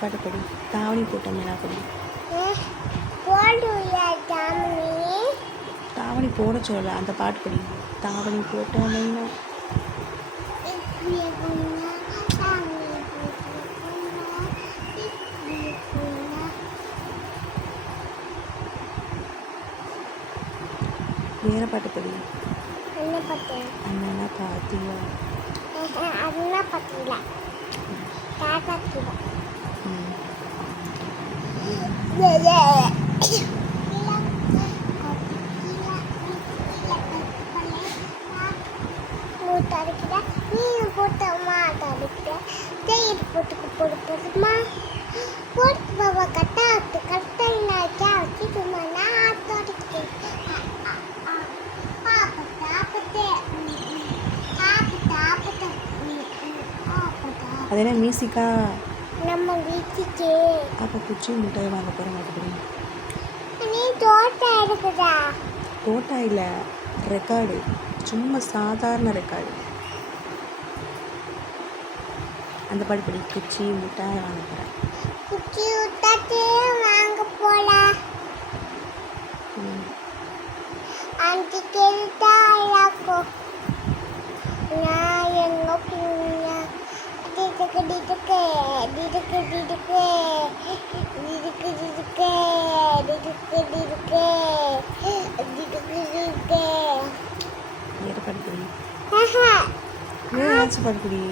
பாட்டு படி. தாவணி போட்ட மீனா படி. தாவணி போட சொல்லல, அந்த பாட்டு படி. தாவணி போட்ட மீனா. வேற பாட்டு படி. அண்ணா பாத்தியா. அண்ணா பாத்தியா தாத்தா கீழே தடுக்கிற நீ போட்டமா தடுக்கிற தேயிட்டு போட்டுக்கு போடு போதுமா போட்டு பாபா கட்டாத்து கரெக்டாக வச்சுட்டுமா நான் தடுக்கிறேன் அது என்ன மியூசிக்கா? நம்ம வீட்டுக்கு அப்போ குச்சி மிட்டாய் வாங்க போகிற மாதிரி. நீ தோட்டம் இருக்குதா? தோட்டா இல்லை, ரெக்கார்டு, சும்மா சாதாரண ரெக்கார்டு. அந்த பாட்டு படி. குச்சி மிட்டாய் வாங்க போகிறேன். குச்சி விட்டாச்சு வாங்க போல அஞ்சு கேட்டா யாக்கோ நான் எங்க போனா டிடுக்கு டிடுக்கு டிடுக்கு டிடுக்கு டிடுக்கு டிடுக்கு டிடுக்கு டிடுக்கு டிடுக்கு டிடுக்கு வேறு பாட்டு படி. ஆஹா வேறு ஏதாச்சும் பாட்டு படி.